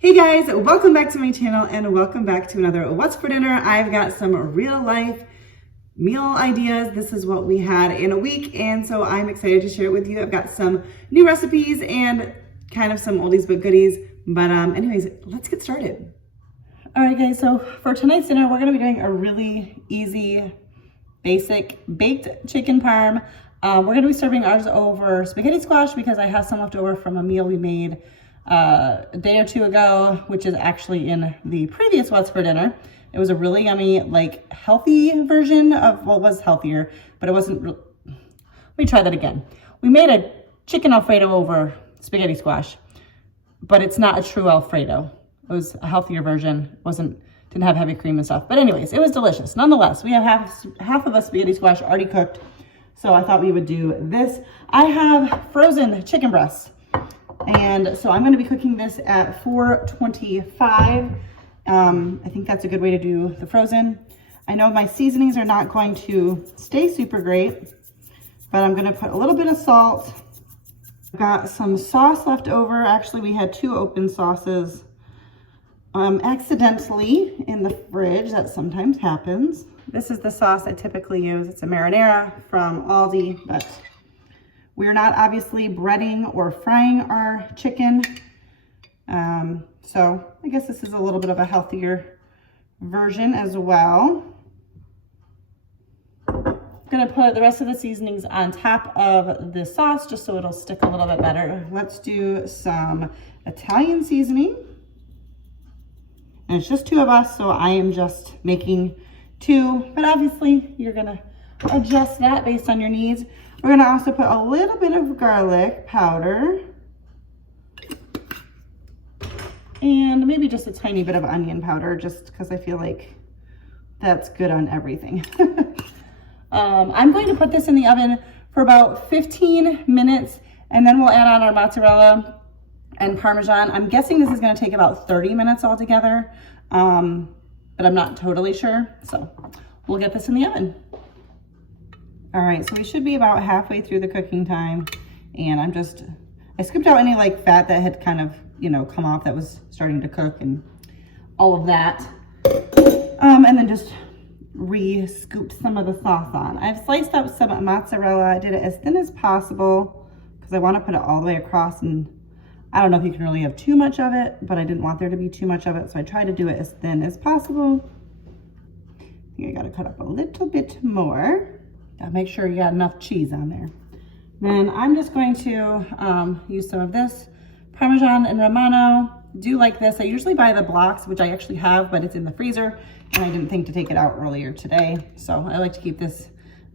Hey guys, welcome back to my channel and welcome back to another What's for Dinner. I've got some real life meal ideas. This is what we had in a week and so I'm excited to share it with you. I've got some new recipes and kind of some oldies but goodies. But anyways, let's get started. All right guys, so for tonight's dinner, we're gonna be doing a really easy, basic baked chicken parm. We're gonna be serving ours over spaghetti squash because I have some left over from a meal we made a day or two ago, which is actually in the previous What's for Dinner. It was a really yummy, like healthy version of what was healthier, but it wasn't. Let me try that again. We made a chicken Alfredo over spaghetti squash, but it's not a true Alfredo. It was a healthier version. Didn't have heavy cream and stuff. But anyways, it was delicious. Nonetheless, we have half of a spaghetti squash already cooked, so I thought we would do this. I have frozen chicken breasts. And so I'm going to be cooking this at 425. I think that's a good way to do the frozen. I know my seasonings are not going to stay super great, but I'm going to put a little bit of salt. I've got some sauce left over. Actually, we had 2 open sauces accidentally in the fridge. That sometimes happens. This is the sauce I typically use. It's a marinara from Aldi, but we're not obviously breading or frying our chicken. So I guess this is a little bit of a healthier version as well. I'm gonna put the rest of the seasonings on top of the sauce just so it'll stick a little bit better. Let's do some Italian seasoning. And it's just 2 of us, so I am just making 2, but obviously you're gonna adjust that based on your needs. We're gonna also put a little bit of garlic powder and maybe just a tiny bit of onion powder, just because I feel like that's good on everything. I'm going to put this in the oven for about 15 minutes and then we'll add on our mozzarella and Parmesan. I'm guessing this is gonna take about 30 minutes altogether, but I'm not totally sure. So we'll get this in the oven. All right, so we should be about halfway through the cooking time, and I scooped out any like fat that had kind of, come off that was starting to cook and all of that. And then just re-scooped some of the sauce on. I've sliced up some mozzarella. I did it as thin as possible because I want to put it all the way across, and I don't know if you can really have too much of it, but I didn't want there to be too much of it, so I tried to do it as thin as possible. I think I gotta cut up a little bit more. Gotta make sure you got enough cheese on there. Then I'm just going to use some of this Parmesan and Romano. Do like this. I usually buy the blocks, which I actually have, but it's in the freezer, and I didn't think to take it out earlier today. So I like to keep this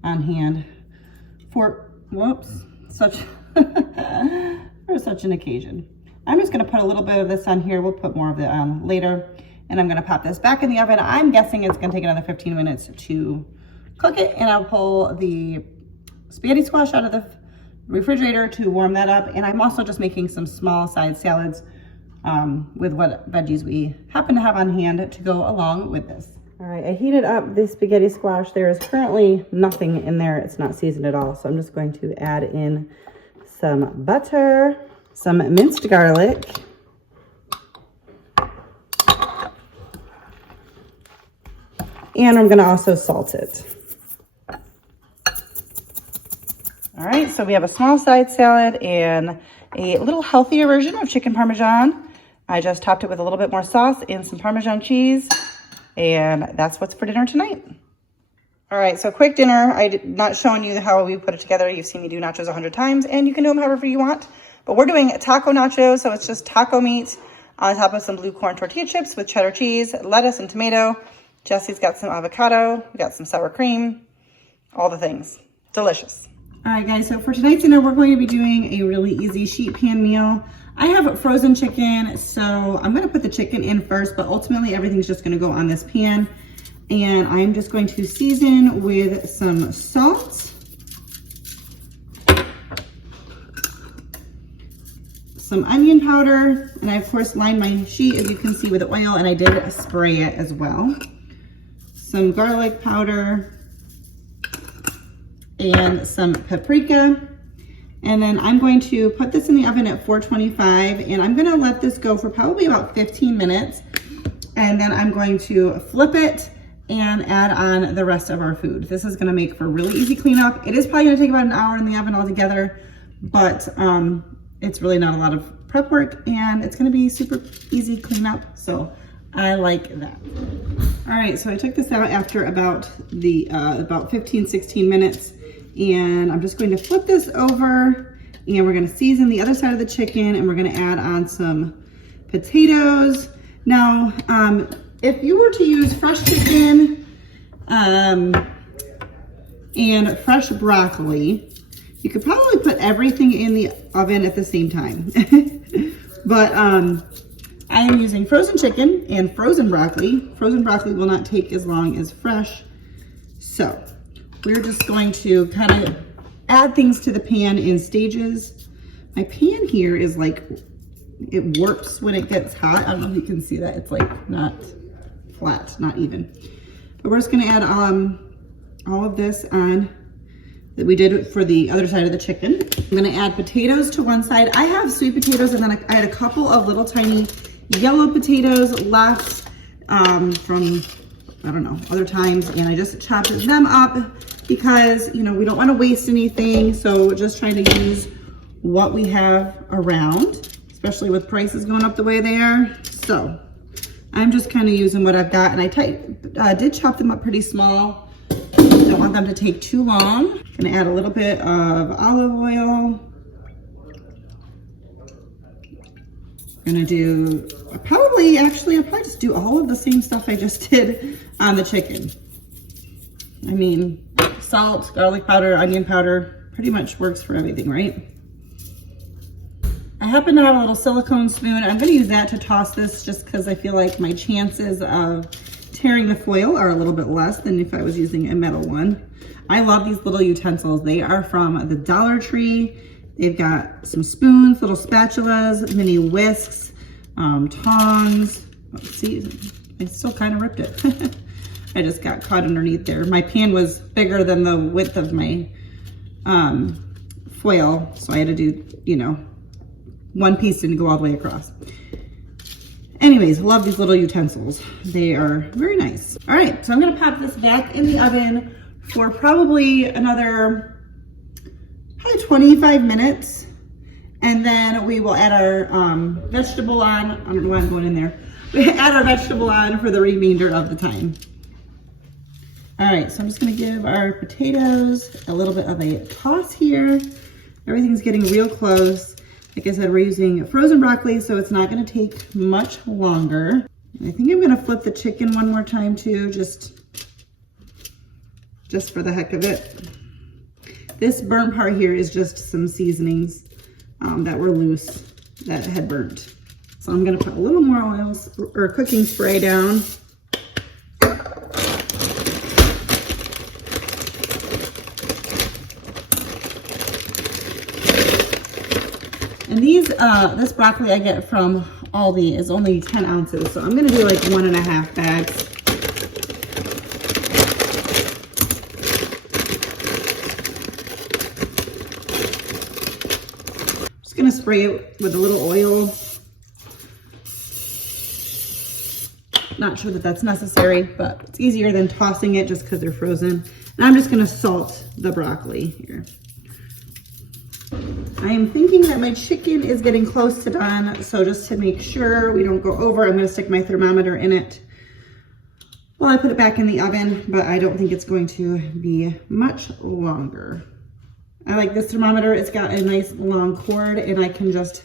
on hand for, such an occasion. I'm just gonna put a little bit of this on here. We'll put more of it on later. And I'm gonna pop this back in the oven. I'm guessing it's gonna take another 15 minutes to cook it, and I'll pull the spaghetti squash out of the refrigerator to warm that up. And I'm also just making some small side salads with what veggies we happen to have on hand to go along with this. All right, I heated up the spaghetti squash. There is currently nothing in there. It's not seasoned at all. So I'm just going to add in some butter, some minced garlic, and I'm gonna also salt it. All right, so we have a small side salad and a little healthier version of chicken Parmesan. I just topped it with a little bit more sauce and some Parmesan cheese, and that's what's for dinner tonight. All right, so quick dinner. I'm not showing you how we put it together. You've seen me do nachos 100 times, and you can do them however you want. But we're doing taco nachos, so it's just taco meat on top of some blue corn tortilla chips with cheddar cheese, lettuce, and tomato. Jesse's got some avocado. We got some sour cream, all the things. Delicious. All right, guys, so for tonight's dinner, we're going to be doing a really easy sheet pan meal. I have frozen chicken, so I'm gonna put the chicken in first, but ultimately everything's just gonna go on this pan. And I'm just going to season with some salt, some onion powder, and I of course lined my sheet, as you can see, with oil, and I did spray it as well. Some garlic powder and some paprika. And then I'm going to put this in the oven at 425, and I'm gonna let this go for probably about 15 minutes. And then I'm going to flip it and add on the rest of our food. This is gonna make for really easy cleanup. It is probably gonna take about an hour in the oven altogether, but it's really not a lot of prep work, and it's gonna be super easy cleanup, so I like that. All right, so I took this out after about 15, 16 minutes, and I'm just going to flip this over, and we're gonna season the other side of the chicken, and we're gonna add on some potatoes. Now, if you were to use fresh chicken and fresh broccoli, you could probably put everything in the oven at the same time. But I am using frozen chicken and frozen broccoli. Frozen broccoli will not take as long as fresh. So we're just going to kind of add things to the pan in stages. My pan here is like, it warps when it gets hot. I don't know if you can see that. It's like not flat, not even. But we're just gonna add all of this on that we did for the other side of the chicken. I'm gonna add potatoes to one side. I have sweet potatoes, and then I had a couple of little tiny yellow potatoes left from, I don't know, other times, and I just chopped them up because, you know, we don't want to waste anything, so we're just trying to use what we have around, especially with prices going up the way they are. So I'm just kind of using what I've got, and I did chop them up pretty small. Don't want them to take too long. I'm gonna add a little bit of olive oil. I'm gonna do, I'll probably just do all of the same stuff I just did on the chicken. I mean, salt, garlic powder, onion powder, pretty much works for everything, right? I happen to have a little silicone spoon. I'm gonna use that to toss this just because I feel like my chances of tearing the foil are a little bit less than if I was using a metal one. I love these little utensils. They are from the Dollar Tree. They've got some spoons, little spatulas, mini whisks, tongs. Let's see, I still kind of ripped it. I just got caught underneath there. My pan was bigger than the width of my foil, so I had to do, you know, one piece didn't go all the way across. Anyways, love these little utensils. They are very nice. All right, so I'm gonna pop this back in the oven for probably another 25 minutes. And then we will add our vegetable on. I don't know why I'm going in there. We add our vegetable on for the remainder of the time. All right, so I'm just gonna give our potatoes a little bit of a toss here. Everything's getting real close. Like I said, we're using frozen broccoli, so it's not gonna take much longer. I think I'm gonna flip the chicken one more time too, just for the heck of it. This burnt part here is just some seasonings that were loose that had burnt. So I'm gonna put a little more oil or cooking spray down. And these, this broccoli I get from Aldi is only 10 ounces. So I'm gonna do like 1.5 bags. Just gonna spray it with a little oil. Not sure that that's necessary, but it's easier than tossing it just because they're frozen. And I'm just gonna salt the broccoli here. I am thinking that my chicken is getting close to done, so just to make sure we don't go over, I'm gonna stick my thermometer in it while I put it back in the oven, but I don't think it's going to be much longer. I like this thermometer. It's got a nice long cord, and I can just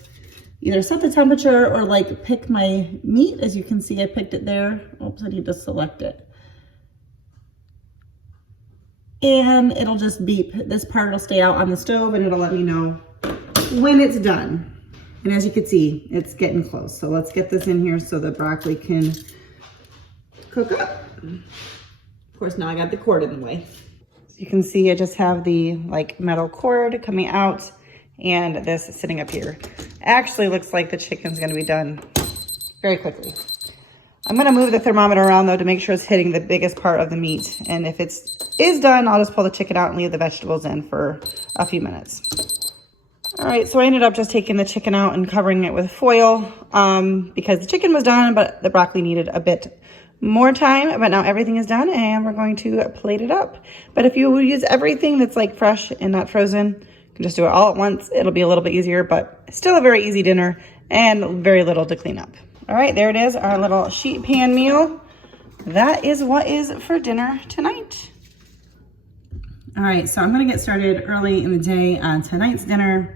either set the temperature or like pick my meat. As you can see, I picked it there. Oops, I need to select it. And it'll just beep. This part will stay out on the stove, and it'll let me know when it's done. And as you can see, it's getting close. So let's get this in here so the broccoli can cook up. Of course, now I got the cord in the way. So you can see I just have the like metal cord coming out and this sitting up here. Actually looks like the chicken's gonna be done very quickly. I'm gonna move the thermometer around though to make sure it's hitting the biggest part of the meat. And if it is done, I'll just pull the chicken out and leave the vegetables in for a few minutes. All right, so I ended up just taking the chicken out and covering it with foil because the chicken was done, but the broccoli needed a bit more time. But now everything is done and we're going to plate it up. But if you use everything that's like fresh and not frozen, you can just do it all at once. It'll be a little bit easier, but still a very easy dinner and very little to clean up. All right, there it is, our little sheet pan meal. That is what is for dinner tonight. All right, so I'm gonna get started early in the day on tonight's dinner.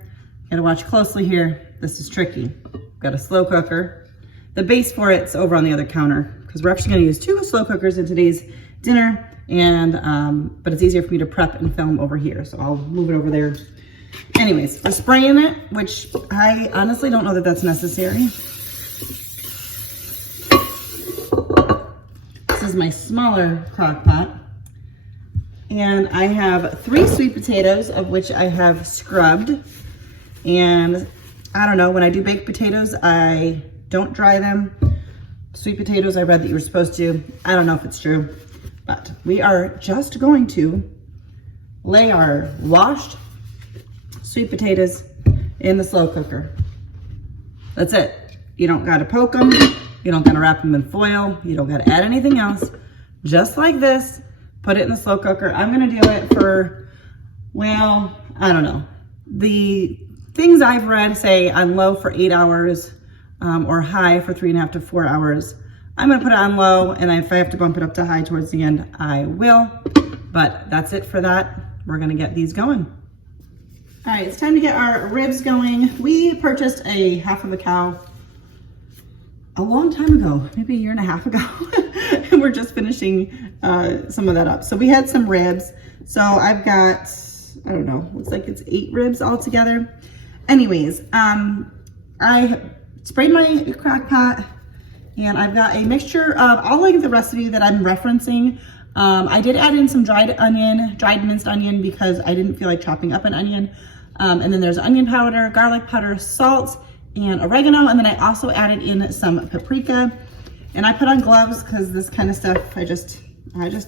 Gotta watch closely here. This is tricky. Got a slow cooker. The base for it's over on the other counter because we're actually gonna use 2 slow cookers in today's dinner, and but it's easier for me to prep and film over here, so I'll move it over there. Anyways, we're spraying it, which I honestly don't know that that's necessary. This is my smaller crock pot. And I have 3 sweet potatoes, of which I have scrubbed. And I don't know, when I do baked potatoes, I don't dry them. Sweet potatoes, I read that you were supposed to. I don't know if it's true, but we are just going to lay our washed sweet potatoes in the slow cooker. That's it. You don't gotta poke them. You don't gotta wrap them in foil. You don't gotta add anything else. Just like this, put it in the slow cooker. I'm gonna do it for, well, I don't know. The things I've read say on low for 8 hours or high for 3.5 to 4 hours. I'm gonna put it on low, and if I have to bump it up to high towards the end, I will. But that's it for that. We're gonna get these going. All right, it's time to get our ribs going. We purchased a half of a cow a long time ago, maybe 1.5 years ago. And we're just finishing some of that up. So we had some ribs. So I've got, I don't know, looks like it's 8 ribs all together. Anyways, I sprayed my crock pot, and I've got a mixture of all of the recipe that I'm referencing. I did add in some dried minced onion, because I didn't feel like chopping up an onion. And then there's onion powder, garlic powder, salt, and oregano. And then I also added in some paprika. And I put on gloves because this kind of stuff I just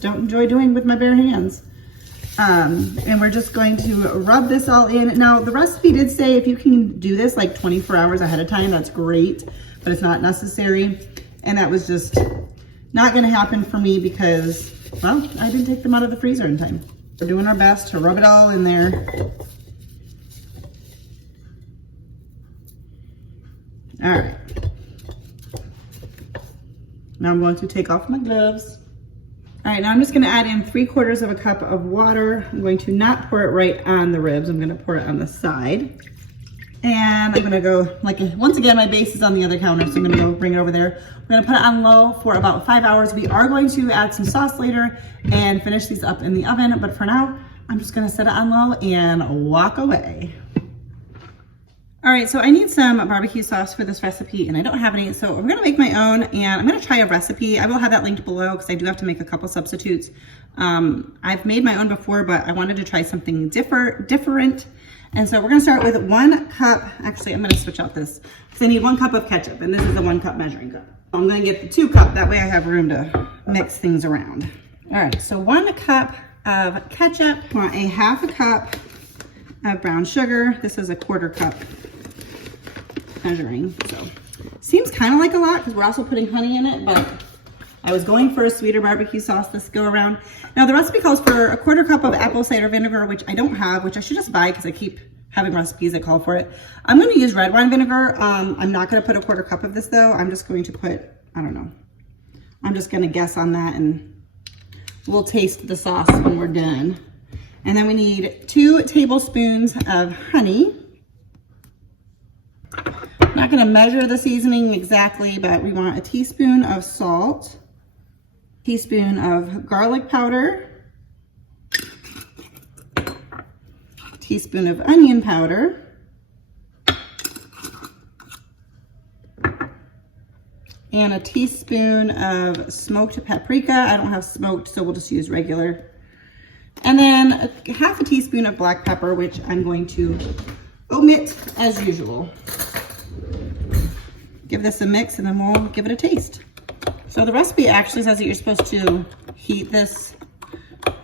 don't enjoy doing with my bare hands. And we're just going to rub this all in. Now, the recipe did say if you can do this like 24 hours ahead of time, that's great, but it's not necessary. And that was just not gonna happen for me because, well, I didn't take them out of the freezer in time. We're doing our best to rub it all in there. All right. Now I'm going to take off my gloves. All right, now I'm just gonna add in 3/4 cup of water. I'm going to not pour it right on the ribs. I'm gonna pour it on the side. And I'm gonna go, like, once again, my base is on the other counter, so I'm gonna go bring it over there. We're gonna put it on low for about 5 hours. We are going to add some sauce later and finish these up in the oven, but for now, I'm just gonna set it on low and walk away. All right, so I need some barbecue sauce for this recipe, and I don't have any, so I'm gonna make my own, and I'm gonna try a recipe. I will have that linked below because I do have to make a couple substitutes. I've made my own before, but I wanted to try something different. And so we're gonna start with 1 cup. Actually, I'm gonna switch out this because I need 1 cup of ketchup, and this is the 1 cup measuring cup. I'm gonna get the 2 cup, that way I have room to mix things around. All right, so 1 cup of ketchup. I want a 1/2 cup of brown sugar. This is a 1/4 cup measuring. So seems kind of like a lot because we're also putting honey in it, but I was going for a sweeter barbecue sauce this go around. Now the recipe calls for a 1/4 cup of apple cider vinegar, which I don't have, which I should just buy because I keep having recipes that call for it. I'm going to use red wine vinegar. I'm not going to put a 1/4 cup of this though. I'm just going to put, I don't know. I'm just going to guess on that, and we'll taste the sauce when we're done. And then we need 2 tablespoons of honey. I'm not gonna measure the seasoning exactly, but we want a teaspoon of salt, teaspoon of garlic powder, teaspoon of onion powder, and a teaspoon of smoked paprika. I don't have smoked, so we'll just use regular. And then 1/2 teaspoon of black pepper, which I'm going to omit as usual. Give this a mix, and then we'll give it a taste. So the recipe actually says that you're supposed to heat this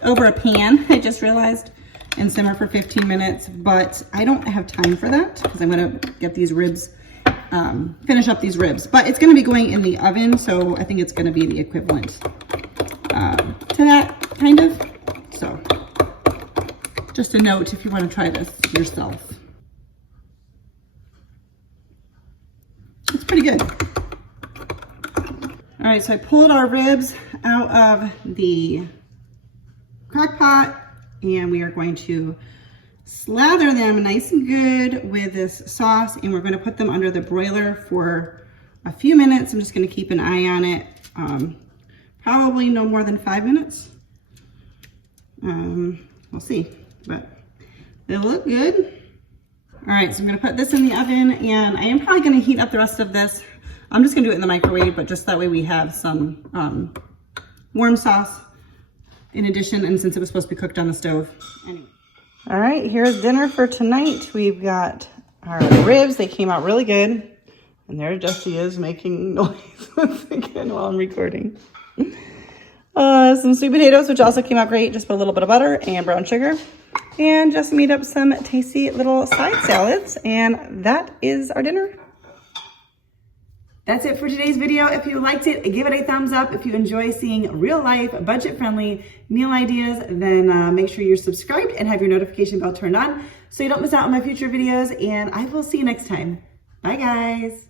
over a pan, I just realized. and simmer for 15 minutes, but I don't have time for that because I'm gonna get these ribs, finish up these ribs. But it's gonna be going in the oven, so I think it's gonna be the equivalent to that, kind of. So, just a note if you wanna try this yourself. It's pretty good. All right, so I pulled our ribs out of the crock pot, and we are going to slather them nice and good with this sauce, and we're going to put them under the broiler for a few minutes. I'm just going to keep an eye on it, probably no more than 5 minutes. We'll see, but they look good. All right, so I'm going to put this in the oven, and I am probably going to heat up the rest of this. I'm just going to do it in the microwave, but just that way we have some warm sauce in addition, and since it was supposed to be cooked on the stove. Anyway. All right, here's dinner for tonight. We've got our ribs. They came out really good. And there Jessie is making noise once again while I'm recording. Some sweet potatoes, which also came out great. Just put a little bit of butter and brown sugar. And just made up some tasty little side salads. And that is our dinner. That's it for today's video. If you liked it, give it a thumbs up. If you enjoy seeing real life, budget-friendly meal ideas, then make sure you're subscribed and have your notification bell turned on so you don't miss out on my future videos. And I will see you next time. Bye, guys.